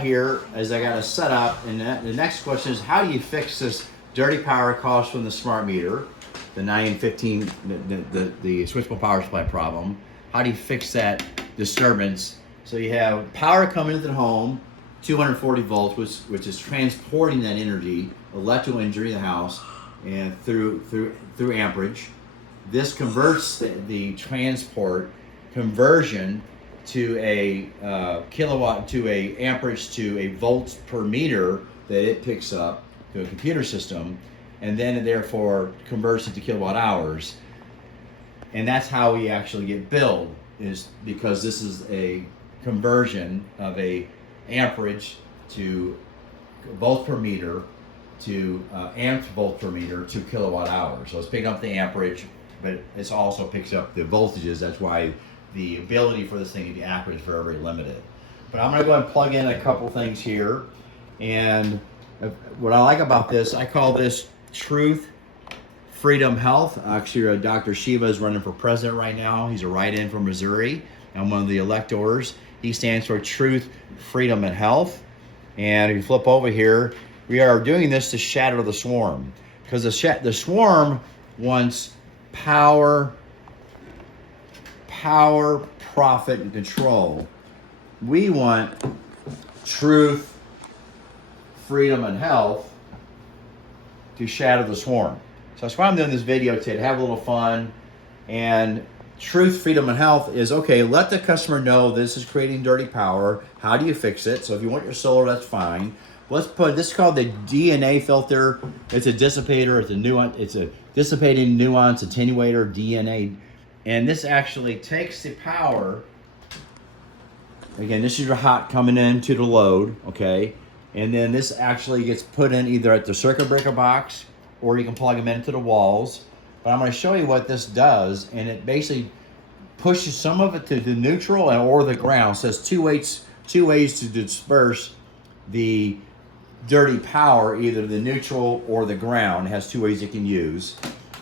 Here as I got it set up, and the next question is, how do you fix this dirty power caused from the smart meter, the 915, the switchable power supply problem? How do you fix that disturbance? So you have power coming into the home, 240 volts, which is transporting that energy, electrical energy in the house, and through amperage. This converts the transport conversion to a kilowatt, to a amperage, to a volts per meter that it picks up to a computer system, and then it therefore converts it to kilowatt hours. And that's how we actually get billed, is because this is a conversion of a amperage to volts per meter to amp volt per meter to kilowatt hours. So it's picking up the amperage, but it also picks up the voltages. That's why the ability for this thing to be accurate is very, very limited. But I'm going to go ahead and plug in a couple things here. And what I like about this, I call this Truth, Freedom, Health. Actually, Dr. Shiva is running for president right now. He's a write-in from Missouri. I'm one of the electors. He stands for Truth, Freedom, and Health. And if you flip over here, we are doing this to shatter the swarm. Because the swarm wants power, profit, and control. We want truth, freedom, and health to shatter the swarm. So that's why I'm doing this video today, to have a little fun. And truth, freedom, and health is, okay, let the customer know this is creating dirty power. How do you fix it? So if you want your solar, that's fine. Let's put, this is called the DNA filter. It's a dissipator, it's a dissipating nuance attenuator, DNA. And this actually takes the power. Again, this is your hot coming into the load, okay? And then this actually gets put in either at the circuit breaker box, or you can plug them into the walls. But I'm going to show you what this does, and it basically pushes some of it to the neutral or the ground. So it's two ways to disperse the dirty power, either the neutral or the ground. It has two ways you can use.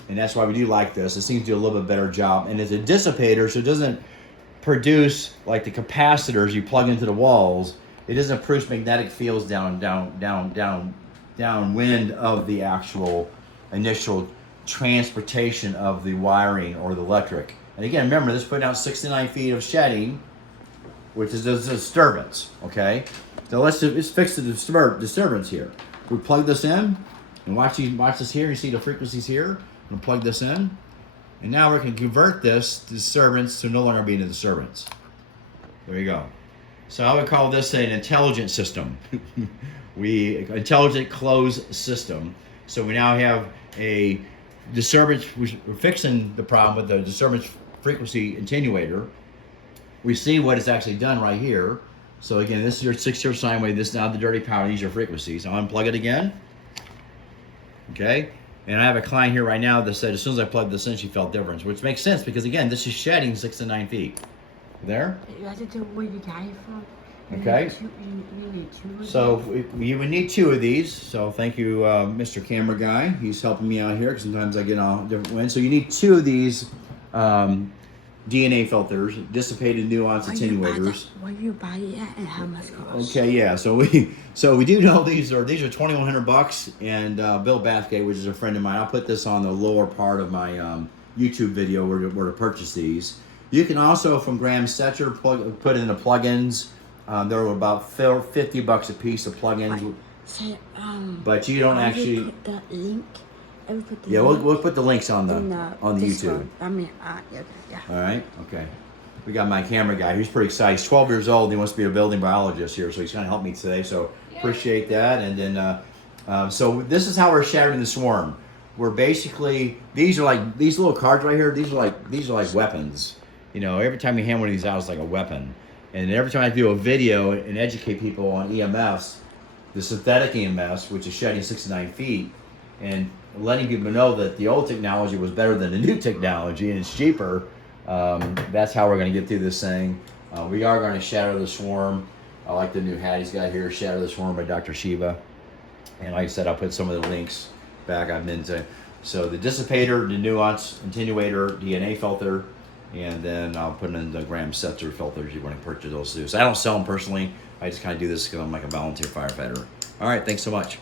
And that's why we do like this. It seems to do a little bit better job. And it's a dissipator, so it doesn't produce like the capacitors you plug into the walls. It doesn't produce magnetic fields downwind of the actual initial transportation of the wiring or the electric. And again, remember, this is putting out 69 feet of shedding, which is a disturbance, okay? So let's fix the disturbance here. We plug this in, and watch this here. You see the frequencies here. I'm going to plug this in, and now we can convert this disturbance to no longer being a disturbance. There you go. So I would call this an intelligent system. Intelligent closed system. So we now have a disturbance. We're fixing the problem with the disturbance frequency attenuator. We see what it's actually done right here. So again, this is your 6-year sine wave. This is now the dirty power. These are frequencies. I'll unplug it again. Okay. And I have a client here right now that said as soon as I plugged this in, she felt difference, which makes sense because again, this is shedding 6 to 9 feet. There? Okay. So you would need 2 of these. So thank you, Mr. Camera Guy. He's helping me out here because sometimes I get on different winds. So you need 2 of these DNA filters, dissipated nuance attenuators. Where you buy it at and how much it costs? Okay, yeah. So we do know these are $2,100, and Bill Bathgate, which is a friend of mine, I'll put this on the lower part of my YouTube video where to purchase these. You can also from Graham Stetcher put in the plugins. They're about $50 a piece of plugins. But you don't actually put the link. Yeah, we'll put the links on the YouTube. Yeah. All right, okay. We got my camera guy. He's pretty excited. He's 12 years old. He wants to be a building biologist here, so he's going to help me today. So appreciate that. And then, so this is how we're shattering the swarm. We're basically, these are like these little cards right here. These are like weapons. You know, every time you hand one of these out, it's like a weapon. And every time I do a video and educate people on EMFs, the synthetic EMFs, which is shedding 6 to 9 feet, and letting people know that the old technology was better than the new technology and it's cheaper. That's how we're going to get through this thing. We are going to shatter the swarm. I like the new hat he's got here, Shatter the Swarm by Dr. Shiva. And like I said, I'll put some of the links back I'm into. So the dissipator, the nuance attenuator, DNA filter, and then I'll put in the Graham Stetcher filters. You want to purchase those too. So I don't sell them personally. I just kind of do this because I'm like a volunteer firefighter. All right, thanks so much.